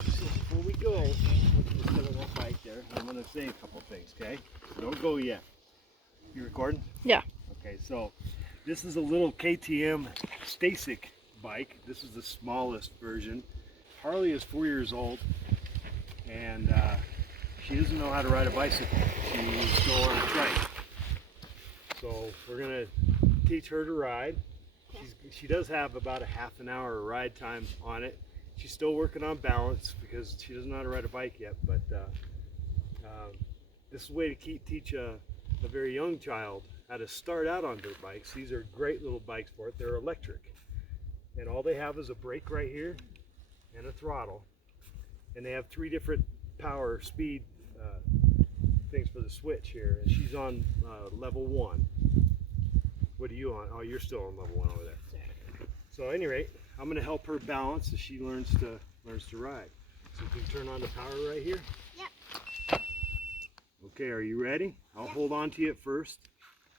So before we go, let's just sit on that bike there. I'm going to say a couple things, okay? So don't go yet. You recording? Yeah. Okay, so this is a little KTM Stacyc bike. This is the smallest version. Harley is 4 years old, and she doesn't know how to ride a bicycle. She's still on a trike. So we're going to teach her to ride. She does have about a half an hour ride time on it. She's still working on balance because she doesn't know how to ride a bike yet, but this is a way to teach a very young child how to start out on dirt bikes. These are great little bikes for it. They're electric, and all they have is a brake right here and a throttle, and they have 3 different power speed things for the switch here, and she's on level 1. What are you on? Oh, you're still on level 1 over there. So at any rate, I'm going to help her balance as she learns to ride. So you can turn on the power right here. Yep. Okay, are you ready? I'll hold on to you at first.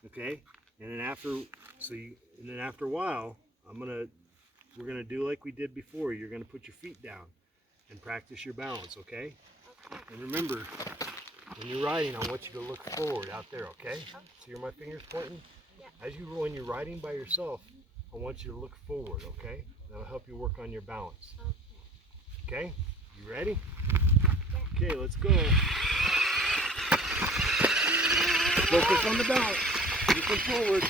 Okay, and then after a while, we're gonna do like we did before. You're gonna put your feet down and practice your balance. Okay. And remember, when you're riding, I want you to look forward out there. Okay. See where my finger's pointing? Yeah. When you're riding by yourself, I want you to look forward, okay? That'll help you work on your balance. Okay? You ready? Yeah. Okay, let's go. Focus on the balance. Looking forward.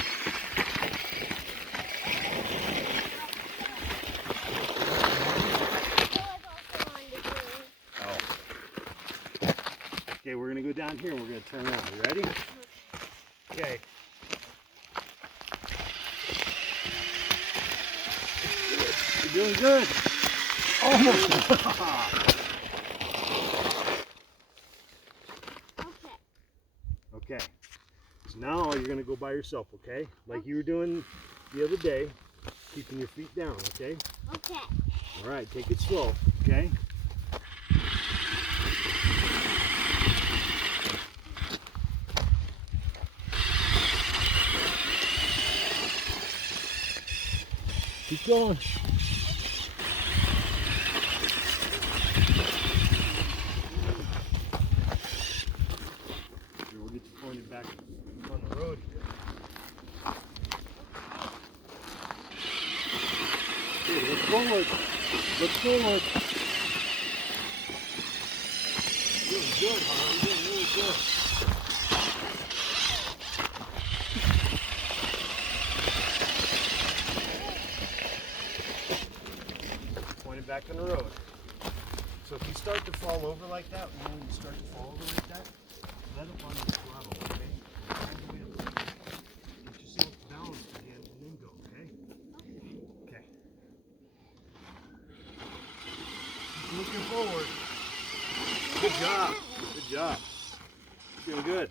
Oh. Okay, we're going to go down here and we're going to turn around. You ready? Okay. You're doing good. Almost. Okay. So now you're going to go by yourself, okay? Like you were doing the other day, keeping your feet down, okay? Okay. All right, take it slow, okay? Keep going. Here, we'll get you pointed back on the road here. Okay, look forward. Look forward. You're doing good, Harley. You're doing really good. Pointed back on the road. So if you start to fall over like that, when you start to fall over like that, let up on your throttle, okay? Get yourself balanced again and then go, okay? Okay. Keep looking forward. Good job. Good job. You're doing good.